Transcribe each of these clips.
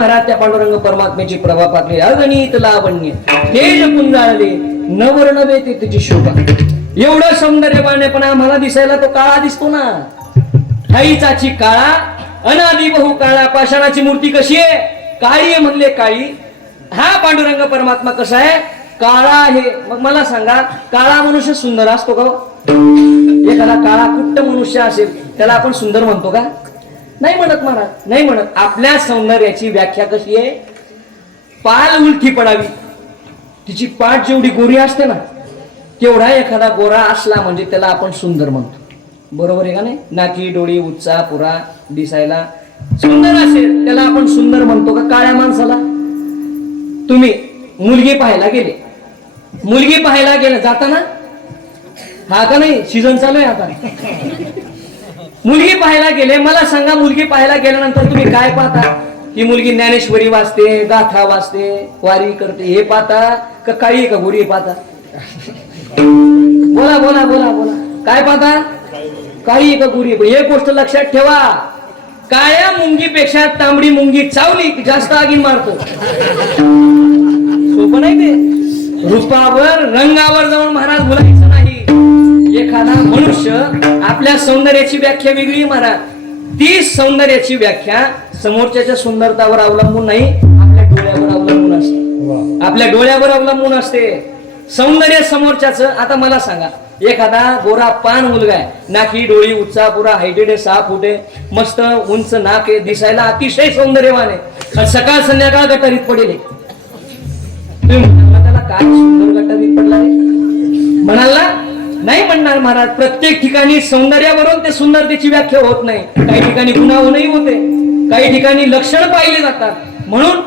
महाराज त्या पांडुरंग परमात्म्याची प्रभा पाकली अगणित लावण्य तेज कुंजाळले नवर्ण तिची शोभा. एवढं सौंदर्यवान पण आम्हाला दिसायला तो काळा दिसतो ना. ठाईचाची काळा अनादि बहु काळा. पाषाणाची मूर्ती कशी आहे? काळी आहे म्हणले काळी. हा पांडुरंग परमात्मा कसा आहे? काळा आहे. मग मला सांगा काळा मनुष्य सुंदर असतो का? एखादा काळा कुट्ट मनुष्य असेल त्याला आपण सुंदर म्हणतो का? नाही म्हणत महाराज, नाही म्हणत. आपल्या सौंदर्याची व्याख्या कशी आहे? पाल उलटी पडावी. तिची पाठ जेवढी गोरी असते ना तेवढा एखादा गोरा असला म्हणजे त्याला आपण सुंदर म्हणतो. बरोबर आहे का नाही? नाकी डोळी उच्चा पुरा दिसायला सुंदर असेल त्याला आपण सुंदर म्हणतो का? काळ्या माणसाला तुम्ही मुलगी पाहायला गेले, मुलगी पाहायला गेले जाताना, हा का नाही सीझन चालू आहे आता, मुलगी पाहायला गेले. मला सांगा मुलगी पाहायला गेल्यानंतर तुम्ही काय पाहता? ही मुलगी ज्ञानेश्वरी वाचते, गाथा वाचते, वारी करते हे पाहता का काळी का गोरी पाहता? बोला बोला बोला बोला. काय पाहता? काळी का गोरी? एक गोष्ट लक्षात ठेवा, काळ्या मुंगीपेक्षा तांबडी मुंगी चावली की जास्त आगीन मारतो. सोपं नाही ते. रूपावर रंगावर जाऊन महाराज बोलायचं नाही. एखादा मनुष्य आपल्या सौंदर्याची व्याख्या वेगळी महाराज. ती सौंदर्याची व्याख्या समोरच्याच्या सुंदरतावर अवलंबून नाही, आपल्या डोळ्यावर अवलंबून असते. आपल्या डोळ्यावर अवलंबून असते सौंदर्य समोरच्याच. आता मला सांगा एखादा गोरा पान मुलगा आहे, नाकी डोळी उच्चा पुरा, हायटेड 6 फूट आहे, मस्त उंच नाक आहे, दिसायला अतिशय सौंदर्यवान आहे, सकाळ संध्याकाळ गटारीत पडेल. त्याला काय सुंदर गटारीत पडला आहे म्हणाल ना? नाही म्हणणार महाराज. प्रत्येक ठिकाणी सौंदर्यावरून ते सुंदरतेची व्याख्या होत नाही. काही ठिकाणी गुणावूनही होते, काही ठिकाणी लक्षण पाहिले जातात. म्हणून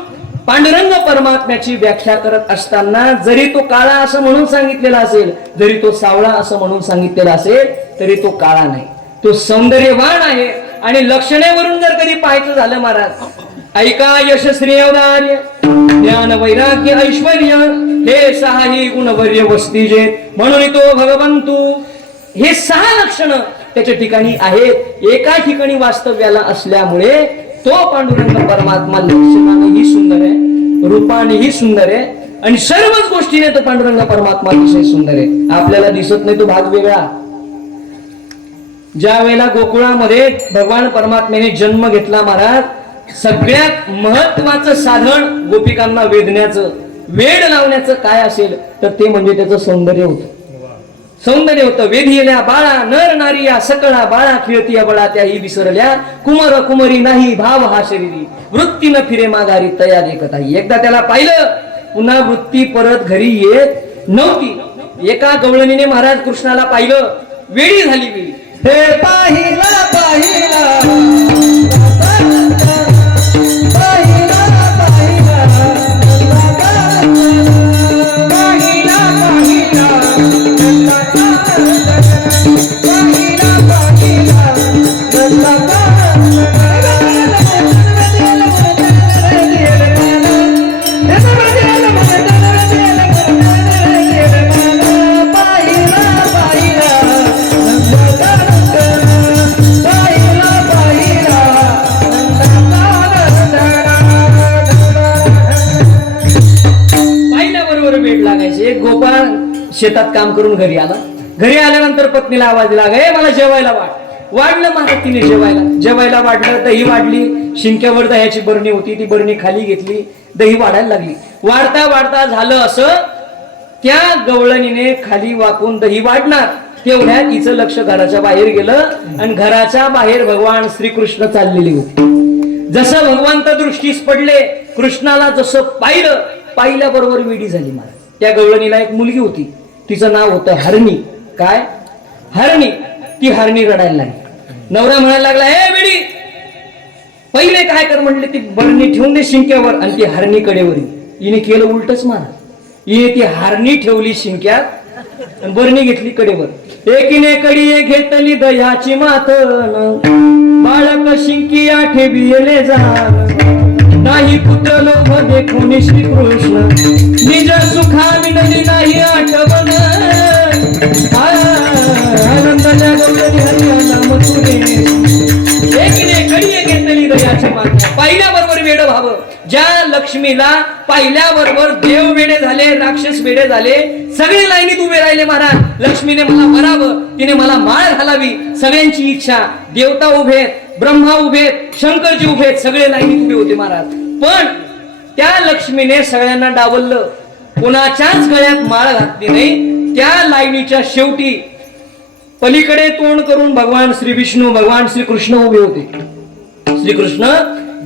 पांडुरंग परमात्म्याची व्याख्या करत असताना जरी तो काळा असं म्हणून सांगितलेला असेल, जरी तो सावळा असं म्हणून सांगितलेला असेल, तरी तो काळा नाही, तो सौंदर्यवान आहे. आणि लक्षणेवरून जर कधी पाहायचं झालं महाराज, ऐका यशस्वी अवधार्य ज्ञान वैराग्य ऐश्वर्य हे 6 गुणवर्य वस्तीजे. म्हणून तो भगवंतू हे 6 लक्षण त्याच्या ठिकाणी आहेत. एका ठिकाणी वास्तव्याला असल्यामुळे तो पांडुरंग परमात्मा लक्षणानेही सुंदर आहे, रूपानेही सुंदर आहे, आणि सर्वच गोष्टीने तो पांडुरंग परमात्मा अतिशय सुंदर आहे. आपल्याला दिसत नाही तो भाग वेगळा. ज्या वेळेला गोकुळामध्ये भगवान परमात्म्याने जन्म घेतला महाराज, सगळ्यात महत्वाचं साधन गोपिकांना वेधण्याचं, वेड लावण्याचं काय असेल तर ते म्हणजे त्याचं सौंदर्य होतं. सौंदर्य होतं. वेधिल्या बाळा नर नारी या सकळा बाळा खेळती बळा त्याही विसरल्या, कुमर कुमरी नाही भाव हा शरीरी, वृत्ती न फिरे माघारी तया देखत आहे. एकदा त्याला पाहिलं पुन्हा वृत्ती परत घरी येत नव्हती. एका गवळणीने महाराज कृष्णाला पाहिलं, वेडी झाली वेडी. हे पाहिला पाहिला शेतात काम करून घरी आला. घरी आल्यानंतर पत्नीला आवाज दिला, गे मला जेवायला वाढ. वाढलं महाराज तिने जेवायला वाढलं. दही वाढली, शिंक्यावर दह्याची बरणी होती, ती बरणी खाली घेतली, दही वाढायला लागली. वाढता वाढता झालं असं, त्या गवळणीने खाली वाकून दही वाढणार तेवढ्या तिचं लक्ष घराच्या बाहेर गेलं, आणि घराच्या बाहेर भगवान श्रीकृष्ण चाललेले होते. जसं भगवंत दृष्टीस पडले, कृष्णाला जसं पाहिल्याबरोबर वेडी झाली महाराज. त्या गवळणीला एक मुलगी होती, तिचं नाव होतं हरणी. काय? हरणी. ती हरणी रडायला लागली. नवरा म्हणायला लागला, हे वेडी, पहिले काय कर म्हटले, ती बरणी ठेवून दे शिंक्यावर आणि ती हरणी कडेवर. हिने केलं उलटच महाराज. हिने ती हरणी ठेवली शिंक्यात आणि बरणी घेतली कडेवर. एकीने कडी घेतली दह्याची मातन, बाळक शिंकी आठे बियले जाण, नाही पुत्र लोभ देखून श्रीकृष्ण, निज सुखा विनली नाही आठवण, आनंदाच्या गौरी हरिया नाम तुरे. एकीने कडी घेतली दह्याची परमात्मा पाहिल्याबरोबर वेड व्हावं. ज्या लक्ष्मीला पाहिल्याबरोबर देव वेडे झाले, राक्षस वेडे झाले, सगळे लाईनीत उभे राहिले. महाराज लक्ष्मीने मला वरावं, तिने मला माळ घालावी, सगळ्यांची इच्छा. देवता उभेत, ब्रह्मा उभेत, शंकरजी उभेत, सगळे लाईनीत उभे होते महाराज. पण त्या लक्ष्मीने सगळ्यांना डावललं, कोणाच्याच गळ्यात माळ घातली नाही. त्या लाईनीच्या शेवटी पलीकडे तोंड करून भगवान श्री विष्णू, भगवान श्री कृष्ण उभे होते. श्रीकृष्ण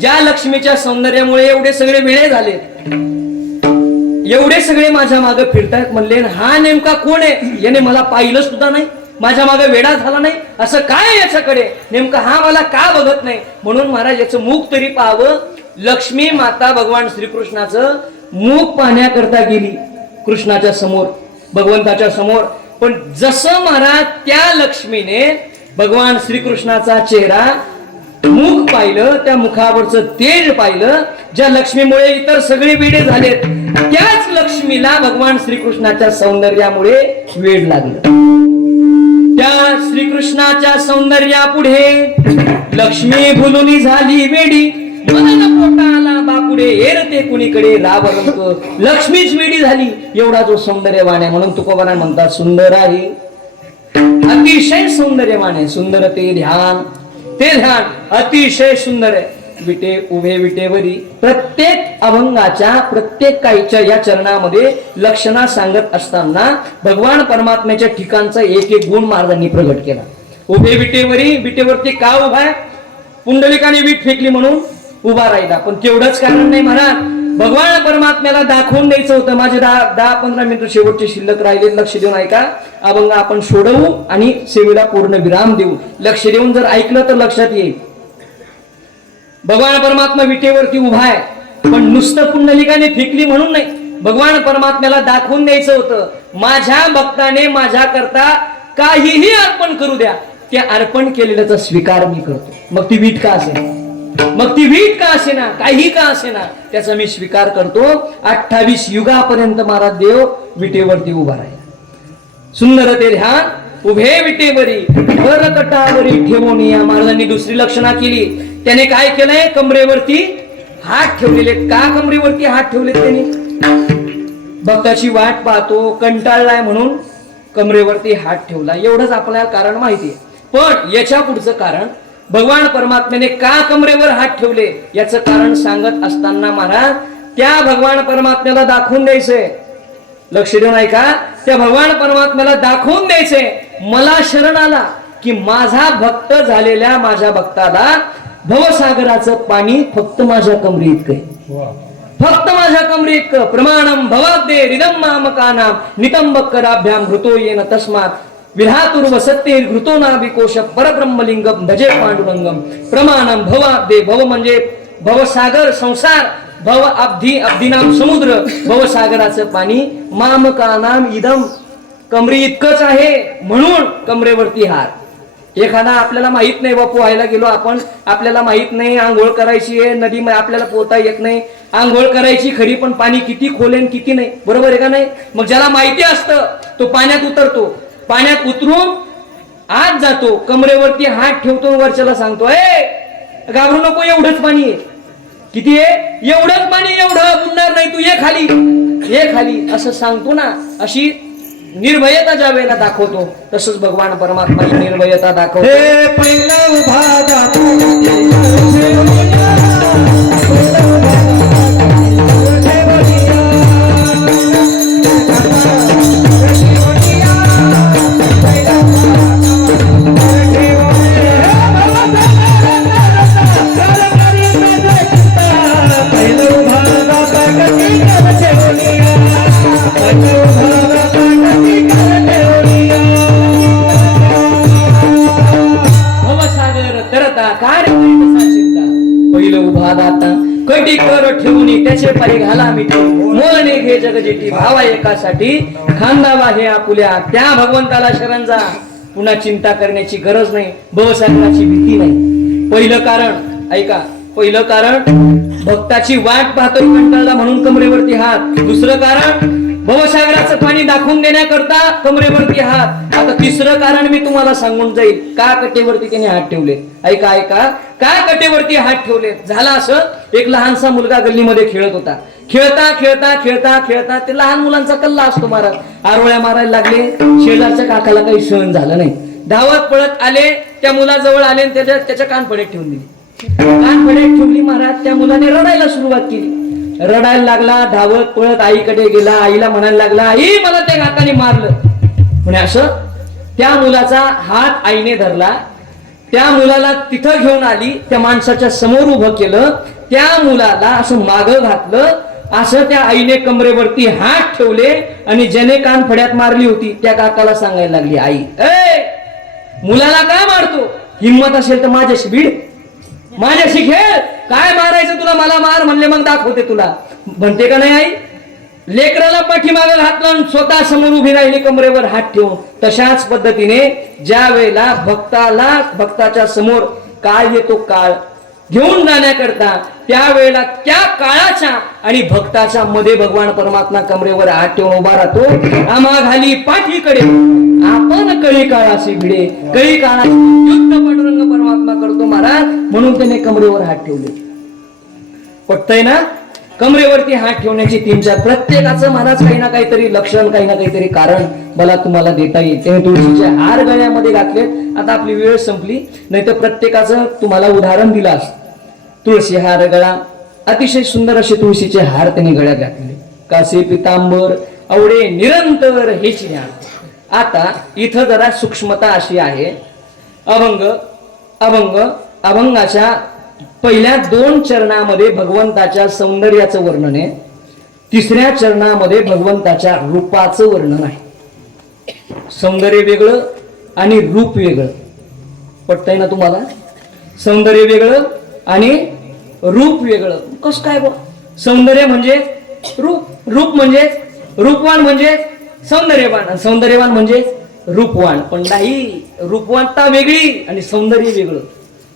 ज्या लक्ष्मीच्या सौंदर्यामुळे एवढे सगळे वेळे झाले, एवढे सगळे माझ्या मागे फिरतायत म्हणले, हा नेमका कोण आहे? याने मला पाहिलं सुद्धा नाही, माझ्या मागे वेडा झाला नाही, असं काय याच्याकडे? नेमका हा मला का बघत नाही? म्हणून महाराज याचं मुख तरी पाहावं. लक्ष्मी माता भगवान श्रीकृष्णाचं मुख पाहण्याकरता गेली कृष्णाच्या समोर, भगवंताच्या समोर. पण जसं महाराज त्या लक्ष्मीने भगवान श्रीकृष्णाचा चेहरा, मुख पाहिलं, त्या मुखावरचं तेज पाहिलं, ज्या लक्ष्मीमुळे इतर सगळे वेडे झालेत, त्याच लक्ष्मीला भगवान श्रीकृष्णाच्या सौंदर्यामुळे वेड लागलं. त्या श्रीकृष्णाच्या सौंदर्यापुढे लक्ष्मी भुलुनी झाली वेडी, मनन पोटाला बापुडे एरते कुणीकडे रावरंक. लक्ष्मीच वेडी झाली. एवढा जो सौंदर्यवान आहे, म्हणून तुकोबाराय म्हणतात सुंदर आहे, अतिशय सौंदर्यवान आहे. सुंदर ते ध्यान, ते ध्यान अतिशय सुंदर आहे. विटे उभे विटेवरी. प्रत्येक अभंगाच्या, प्रत्येक काहीच्या या चरणामध्ये लक्षणा सांगत असताना भगवान परमात्म्याच्या ठिकाणचा एक एक गुण महाराजांनी प्रगट केला. उभे विटेवरी, विटेवरती का उभा आहे? पुंडलिकाने वीट फेकली म्हणून उभा राहिला. पण तेवढंच कारण नाही महाराज, भगवान परमात्म्याला दाखवून द्यायचं होतं. माझे 10-15 मिनिटं शेवटचे शिल्लक राहिले, लक्ष देऊन ऐका. अभंग आपण सोडवू आणि सेवेला पूर्ण विराम देऊ. लक्ष देऊन जर ऐकलं तर लक्षात येईल. भगवान परमात्मा विटेवरती उभा आहे, पण नुसतं पुंडलिकाने फेकली म्हणून नाही. भगवान परमात्म्याला दाखवून द्यायचं होतं, माझ्या भक्ताने माझ्या करता काहीही अर्पण करू द्या, त्या अर्पण केलेल्याचा स्वीकार मी करतो. मग ती वीट का असेल, मग ती वीट का असेना, काही का असेना, त्याचा मी स्वीकार करतो. 28 युगापर्यंत महाराज देव विटेवरती उभा राहिला. सुंदर ते ध्यान उभे विटेवरी, करकटावरी ठेवून. या महाराजांनी दुसरी लक्षणा केली. त्याने काय केलंय? कमरेवरती हात ठेवलेले. का कमरेवरती हात ठेवले त्यांनी? भक्ताची वाट पाहतो, कंटाळलाय म्हणून कमरेवरती हात ठेवला. एवढंच आपल्याला कारण माहितीये. पण याच्या पुढचं कारण, भगवान परमात्म्याने का कमरेवर हात ठेवले याचं कारण सांगत असताना महाराज त्या भगवान परमात्म्याला दाखवून द्यायचंय. लक्ष देऊन ऐका. त्या भगवान परमात्म्याला दाखवून द्यायचंय, मला शरण आला की माझा भक्त झालेल्या माझ्या भक्ताला भवसागराचं पाणी फक्त माझ्या कमरे इतकं, फक्त माझ्या कमरे इतकं. प्रमाणम भवाब्दे रिदम मामकानाम नितंबकराभ्याम घृतो येन तस्मात विधातुर्व सत्ते घृतो नाभिकोश परब्रह्मलिंगम भजे पांडुरंगम. प्रमाणम भवाब्दे, भव म्हणजे भवसागर, संसार, भव अब्धी, अब्धीनाम समुद्र, भवसागराचं पाणी, मामकानाम इदम, कमरे इतकंच आहे म्हणून कमरेवरती हात. एखादा आपल्याला माहित नाही, बापू व्हायला गेलो आपण, आपल्याला माहित नाही आंघोळ करायची आहे, नदी आपल्याला पोहता येत नाही, आंघोळ करायची खरी पण पाणी किती खोलेन किती नाही, बरोबर आहे का नाही? मग ज्याला माहिती असतं तो पाण्यात उतरतो, पाण्यात उतरून आत जातो, कमरेवरती हात ठेवतो, वरच्याला सांगतो ए घाबरू नको, एवढंच पाणी आहे. किती आहे? एवढंच पाणी, एवढं बुडणार नाही, तू ये खाली, ये खाली असं सांगतो ना. अशी निर्भयता ज्या वेळेला दाखवतो तसंच भगवान परमात्मा ही निर्भयता दाखवतो. कटी कर ठेवून त्याचे पायी घाला मिठी, मोहने घे जगजेठी, भावा एकासाठी खांदावा हे आपुल्या. त्या भगवंताला शरण जा, पुन्हा चिंता करण्याची गरज नाही, भवसागराची भीती नाही. पहिलं कारण ऐका, पहिलं कारण भक्ताची वाट पाहतोय कंटाळला म्हणून कमरेवरती हात. दुसरं कारण भवसागराचं पाणी दाखवून देण्याकरता कमरेवरती हात. आता तिसरं कारण मी तुम्हाला सांगून जाईल का कटेवरती त्याने हात ठेवले. ऐका ऐका, का कटेवरती हात ठेवले. झाला असं, एक लहानसा मुलगा गल्लीमध्ये खेळत होता. खेळता खेळता खेळता खेळता ते लहान मुलांचा कल्ला असतो महाराज, आरोळ्या मारायला लागले. शेजारच्या काकाला काही सहन झालं नाही, धावत पळत आले, त्या मुलाजवळ आले आणि त्याच्या कानफडीत ठेवून दिली. कानफडीत ठेवली महाराज. त्या मुलाने रडायला सुरुवात केली. रडायला लागला, धावत पळत आईकडे गेला. आईला म्हणायला लागला, आई मला त्या काकाने मारलं. म्हणे असं. त्या मुलाचा हात आईने धरला, त्या मुलाला तिथं घेऊन आली, त्या माणसाच्या समोर उभं केलं, त्या मुलाला असं मागं घातलं. असं त्या आईने कमरेवरती हात ठेवले आणि ज्याने कानफड्यात मारली होती त्या काकाला सांगायला लागली, आई मुलाला काय मारतो? हिम्मत असेल तर माझ्याशी भिड, माझ्याशी खेळ. काय मारायचं तुला? मला मार म्हणले, मग दाखवते तुला. म्हणते का नाही आई? लेकराला पाठीमागं घातलं, स्वतः समोर उभी राहिली कमरेवर हात ठेवून. तशाच पद्धतीने ज्या वेळेला भक्ताच्या समोर काळ येतो, काळ घेऊन जाण्याकरता, त्यावेळेला त्या काळाच्या आणि भक्ताच्या मध्ये भगवान परमात्मा कमरेवर हात ठेवून उभा राहतो. आम्हा घाली पाठीकडे आपण कळी काळाशी भिडे, कळी काळाची युद्ध पांडुरंग परमात्मा करतो महाराज. म्हणून त्याने कमरेवर हात ठेवले. पटतय ना? कमरेवरती हात ठेवण्याची 3-4 प्रत्येकाचं महाराज काही ना काहीतरी लक्षण, काही ना काहीतरी कारण मला तुम्हाला देता येईल. त्याने तुळशीचे हार गळ्यामध्ये घातलेत. आता आपली वेळ संपली, नाही तर प्रत्येकाचं तुम्हाला उदाहरण दिलं असतं. तुळशी हार गळा, अतिशय सुंदर असे तुळशीचे हार त्यांनी गळ्यात घातले. कासे पितांबर आवडे निरंतर हेच ज्ञान. आता इथं जरा सूक्ष्मता अशी आहे, अभंगाच्या पहिल्या 2 चरणामध्ये भगवंताच्या सौंदर्याचं वर्णन आहे, तिसऱ्या चरणामध्ये भगवंताच्या रूपाचं वर्णन आहे. सौंदर्य वेगळं आणि रूप वेगळं. पटतंय ना तुम्हाला? सौंदर्य वेगळं आणि रूप वेगळं. कसं काय बघ? सौंदर्य म्हणजे रूप, रूप म्हणजे रूपवान म्हणजे सौंदर्यवान, सौंदर्यवान म्हणजे रूपवान. पण नाही, रूपवानता वेगळी आणि सौंदर्य वेगळं.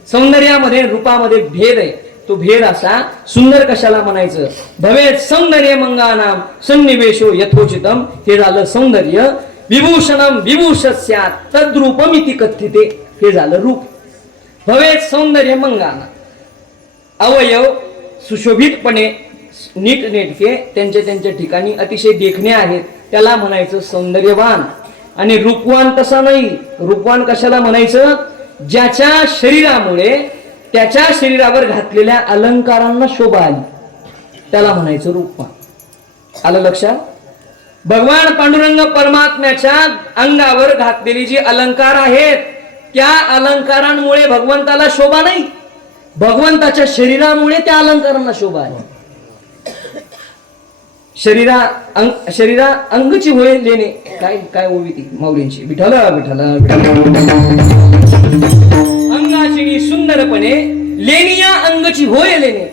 सौंदर्यामध्ये रूपामध्ये भेद आहे. तो भेद असा, सुंदर कशाला म्हणायचं? भवेत सौंदर्य मंगानाम सन्निवेशो यथोचितम. हे झालं सौंदर्य. विभूषणम विभूषस्यात् तद्रूपमिति कथ्यते. हे झालं रूप. भवेत सौंदर्य मंगाना, अवयव सुशोभितपणे नीटनेटके त्यांच्या ठिकाणी अतिशय देखणे आहेत, त्याला म्हणायचं सौंदर्यवान. आणि रूपवान तसा नाही. रूपवान कशाला म्हणायचं? ज्याच्या शरीरामुळे त्याच्या शरीरावर घातलेल्या अलंकारांना शोभा आली, त्याला म्हणायचं रूपवान. आलं लक्षात? भगवान पांडुरंग परमात्म्याच्या अंगावर घातलेली जी अलंकार आहेत, त्या अलंकारांमुळे भगवंताला शोभा नाही, भगवंताच्या शरीरामुळे त्या अलंकारांना शोभा आहे. शरीरा अंगची होय लेणे. काय ओवी ती माऊलींची? विठला विठला अंगाची सुंदरपणे लेनिया अंगची होय लेणे.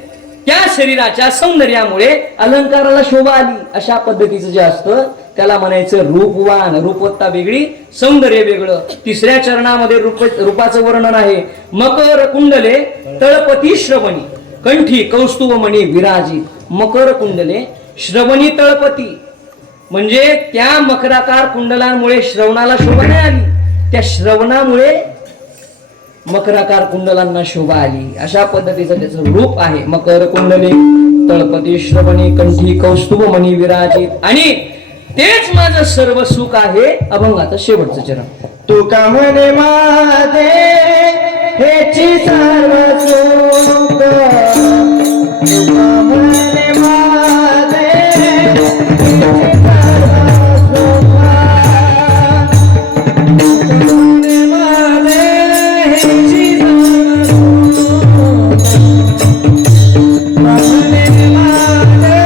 त्या शरीराच्या सौंदर्यामुळे अलंकाराला शोभा आली, अशा पद्धतीचं जे असतं त्याला म्हणायचं रूपवान. रूपवत्ता वेगळी, सौंदर्य वेगळं. तिसऱ्या चरणामध्ये रूपाचं वर्णन आहे. मकर कुंडले तळपती श्रवणी कंठी कौस्तुभमणी विराजित. मकर कुंडले श्रवणी तळपती म्हणजे त्या मकराकार कुंडलांमुळे श्रवणाला शोभा नाही आली, त्या श्रवणामुळे मकराकार कुंडलांना शोभा आली. अशा पद्धतीचं त्याचं रूप आहे. मकर कुंडले तळपती श्रवणी कंठी कौस्तुभमणी विराजित. आणि तेच माझं सर्व सुख आहे. अभंगाचं शेवटचं चरण. तू का म्हणे माझे हेची सर्व सुख, तू का म्हणे माझे हेची सर्व सुख, तू म्हणे माझे हेची सर्व सुख, म्हणे माझे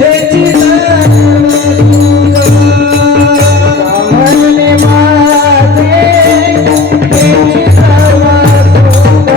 हेची सर्व सुख, म्हणे माझे हेची सर्व सुख,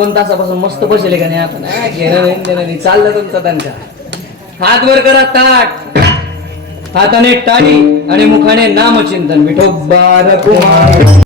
2 तासापासून मस्त बसले का नाही आपण घेणं नाही चाललं तुमचा त्यांचा. हात वर करा ताट, हाताने टाळी आणि मुखाने नामचिंतन. विठोबा रखुमाई